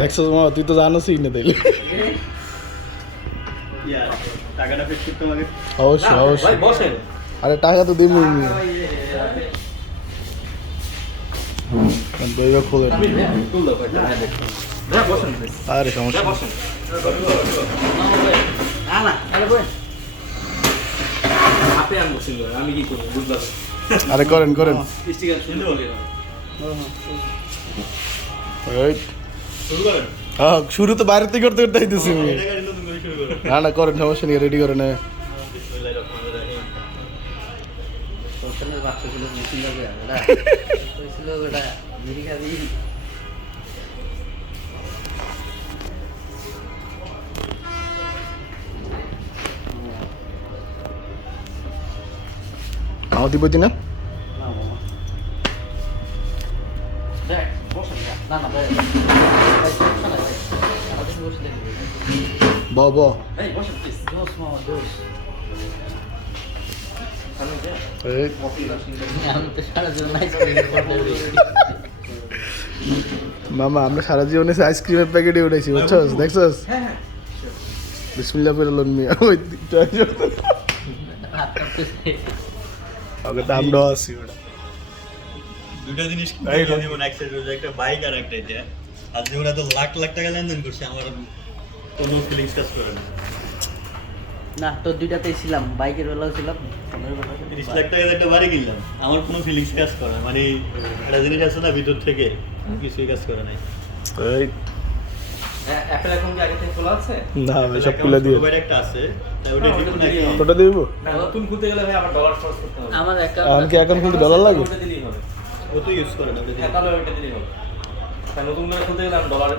দেখছো মামা, তুই তো জানোসই না তাইলে। অবশ্যই অবশ্যই, আরে টাকা তো দিবই। দইবা খোলেন, আরে সমস্যা আরে করেন করেন। হ্যাঁ, শুরু তো বাইরে থেকে করতে করতে আইতেছি। না না করেন, সমস্যা নেই, রেডি করেন। আমার দিব না ব ব মামা, আমরা সারা জীবনে আইসক্রিমের প্যাকেটে উঠেছি, বুঝছস? দেখছস? বিসমিল্লাহ করে লোন মিয়া, ওই দিকটা ওকে তো আমরা আছি। দুটা জিনিস যেমন এক সাইড একটা বাইক আর একটা এটা, আর যেগুলো তো লাখ লাখ টাকা লেনদেন করছে, আমার কোনো ফিলিংস কাজ করে না। না, তোর দুইটাতেই ছিলাম, বাইকের বেলাও ছিলাম, 30 লাখ টাকা একটা বাড়ি কিনলাম, আমার কোনো ফিলিংস কাজ করে না। মানে একটা জিনিস আছে না ভিতর থেকে, কিছুই কাজ করে নাই। অ্যাপেল অ্যাকাউন্ট কি আগে থেকে খোলা আছে? না ভাই, সব খুলে দিও। মোবাইল একটা আছে, তাই ওটা দিব না। ওটা দিব না, নতুন খুলতে গেলে ভাই আবার ডলার খরচ করতে হবে। আমার এখন কি এখন কিন্তু ডলার লাগে? ওটা দিলেই হবে। ও তো ইউজ করে না, ওটা হ্যাঁ, তাহলে ওইটা দিলেই হবে। নতুন করে খুলতে গেলে ডলার